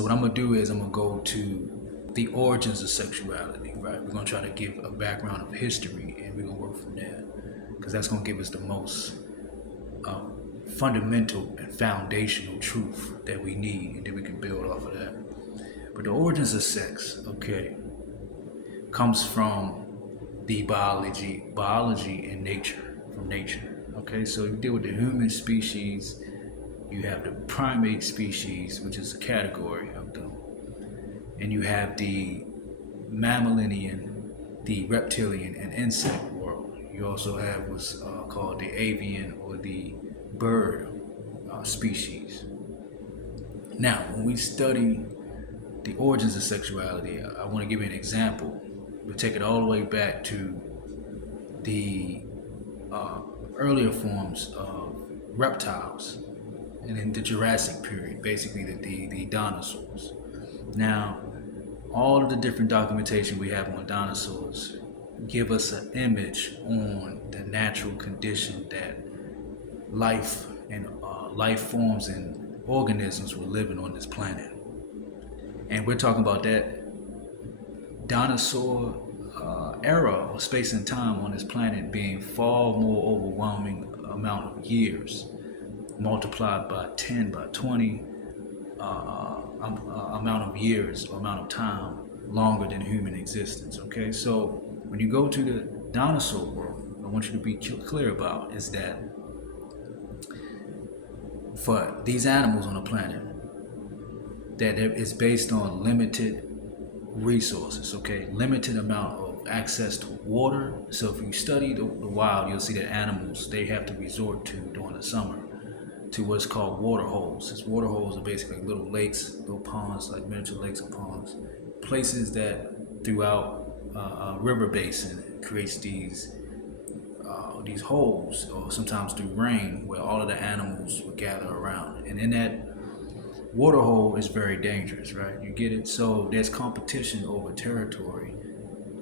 What I'm gonna do is I'm gonna go to the origins of sexuality, right? We're gonna try to give a background of history, and we're gonna work from there, because that's gonna give us the most fundamental and foundational truth that we need, and then we can build off of that. But the origins of sex, okay, comes from the biology and nature, from nature. Okay, so you deal with the human species, you have the primate species, which is a category of them, and you have the mammalian, the reptilian, and insect world. You also have what's called the avian or the bird species. Now, when we study the origins of sexuality, I want to give you an example. We'll take it all the way back to the earlier forms of reptiles, and in the Jurassic period, basically the dinosaurs. Now, all of the different documentation we have on dinosaurs give us an image on the natural condition that life and life forms and organisms were living on this planet. And we're talking about that dinosaur era or space and time on this planet being far more overwhelming amount of years, multiplied by 10, by 20 amount of years or amount of time longer than human existence. Okay, so when you go to the dinosaur world, I want you to be clear about is that for these animals on the planet, that it's based on limited resources, okay? Limited amount of access to water. So if you study the wild, you'll see that animals, they have to resort to during the summer to what's called water holes. These water holes are basically little lakes, little ponds, like miniature lakes and ponds. Places that throughout a river basin creates these holes, or sometimes through rain, where all of the animals would gather around. And in that water hole is very dangerous, right? You get it? So there's competition over territory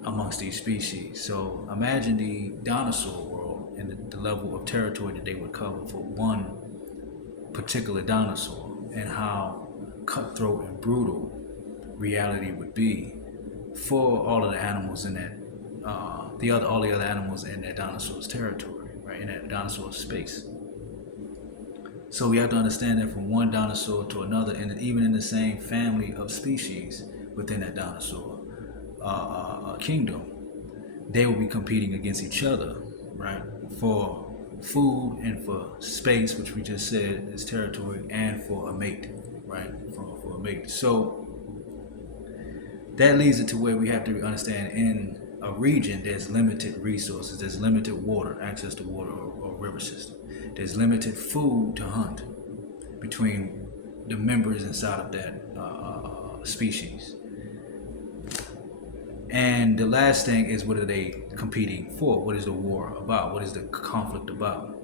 amongst these species. So imagine the dinosaur world and the level of territory that they would cover for one particular dinosaur, and how cutthroat and brutal reality would be for all of the animals in that all the other animals in that dinosaur's territory, right? In that dinosaur space. So we have to understand that from one dinosaur to another, and even in the same family of species within that dinosaur kingdom, they will be competing against each other, right? For food and for space, which we just said is territory, and for a mate, right? For a mate. So that leads it to where we have to understand in a region there's limited resources, there's limited water, access to water or river system. There's limited food to hunt between the members inside of that species. And the last thing is, what are they competing for? What is the war about? What is the conflict about?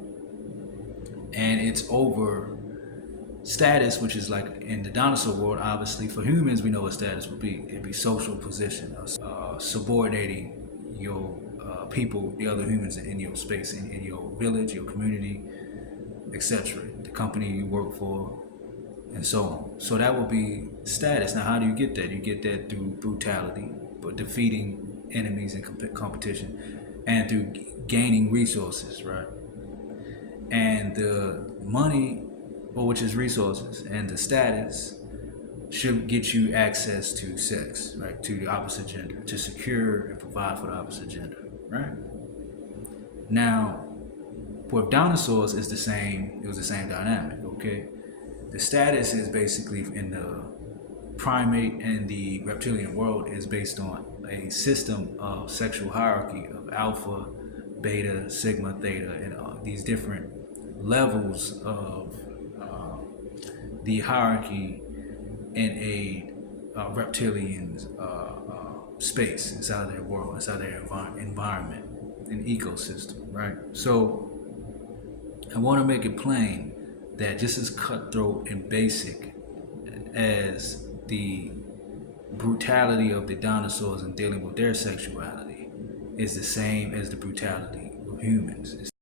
And it's over status, which is like in the dinosaur world, obviously for humans, we know what status would be. It'd be social position, subordinating your people, the other humans in your space, in your village, your community, etc., the company you work for, and so on. So that would be status. Now, how do you get that? You get that through brutality, but defeating enemies in competition, and through gaining resources, right? And the money, or which is resources, and the status should get you access to sex, right? To the opposite gender, to secure and provide for the opposite gender, right? Now, with dinosaurs, it's the same. It was the same dynamic, okay? The status is basically in the primate and the reptilian world is based on a system of sexual hierarchy of alpha, beta, sigma, theta, and these different levels of the hierarchy in a reptilian's space inside of their world, inside their environment, an ecosystem, right? So I want to make it plain that just as cutthroat and basic as the brutality of the dinosaurs in dealing with their sexuality is the same as the brutality of humans.